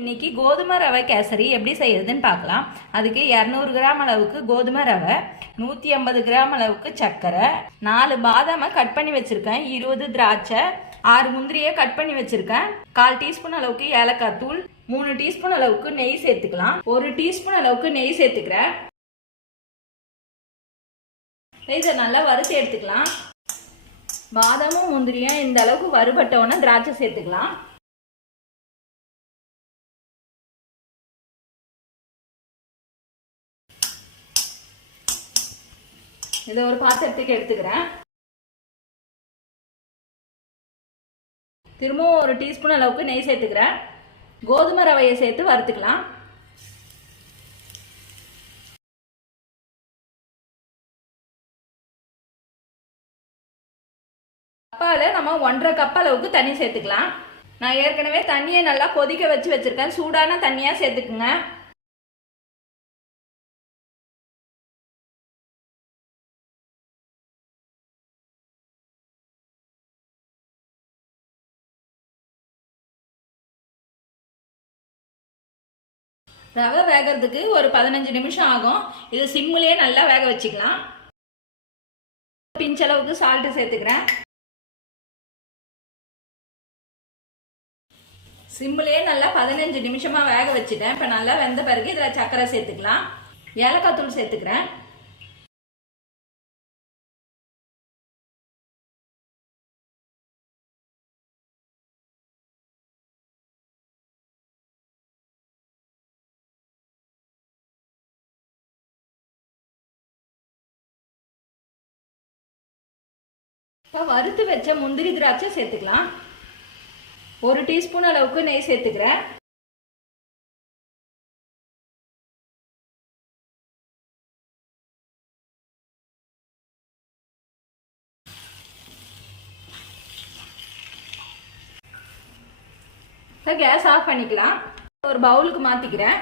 இன்னைக்கு கோதுமை ரவை கேசரி எப்படி செய்யறதுன்னு பார்க்கலாம். அதுக்கு இரநூறு கிராம் அளவுக்கு கோதுமை ரவை நூற்றி ஐம்பது கிராம் அளவுக்கு சர்க்கரை நாலு பாதாமை கட் பண்ணி வச்சிருக்கேன் இருபது திராட்சை ஆறு முந்திரியை கட் பண்ணி வச்சிருக்கேன் கால் டீஸ்பூன் அளவுக்கு ஏலக்காய் தூள் மூணு டீஸ்பூன் அளவுக்கு நெய் சேர்த்துக்கலாம். ஒரு டீஸ்பூன் அளவுக்கு நெய் சேர்த்துக்கிறேன். இதை நல்லா வறுத்து எடுத்துக்கலாம். பாதாமும் முந்திரியும் இந்த அளவுக்கு வறுபட்டவொன்னே திராட்சை சேர்த்துக்கலாம். இதை ஒரு பாத்திரத்துக்கு எடுத்துக்கிறேன். திரும்பவும் ஒரு டீஸ்பூன் அளவுக்கு நெய் சேர்த்துக்கிறேன். கோதுமை ரவையை சேர்த்து வறுத்துக்கலாம். கப்பால் நம்ம ஒன்றரை கப் அளவுக்கு தண்ணி சேர்த்துக்கலாம். நான் ஏற்கனவே தண்ணியை நல்லா கொதிக்க வச்சு வச்சிருக்கேன். சூடான தண்ணியாக சேர்த்துக்குங்க. ரவை வேகிறதுக்கு ஒரு பதினஞ்சு நிமிஷம் ஆகும். இது சிம்முலேயே நல்லா வேக வச்சுக்கலாம். பிஞ்சளவுக்கு சால்ட்டு சேர்த்துக்கிறேன். சிம்முலேயே நல்லா பதினஞ்சு நிமிஷமாக வேக வச்சுட்டேன். இப்போ நல்லா வெந்த பிறகு இதில் சர்க்கரை சேர்த்துக்கலாம். ஏலக்காய் தூள் சேர்த்துக்கிறேன். இப்போ வறுத்து வச்ச முந்திரி திராட்சை சேர்த்துக்கலாம். ஒரு டீஸ்பூன் அளவுக்கு நெய் சேர்த்துக்கிறேன். இப்போ கேஸ் ஆஃப் பண்ணிக்கலாம். ஒரு பவுலுக்கு மாற்றிக்கிறேன்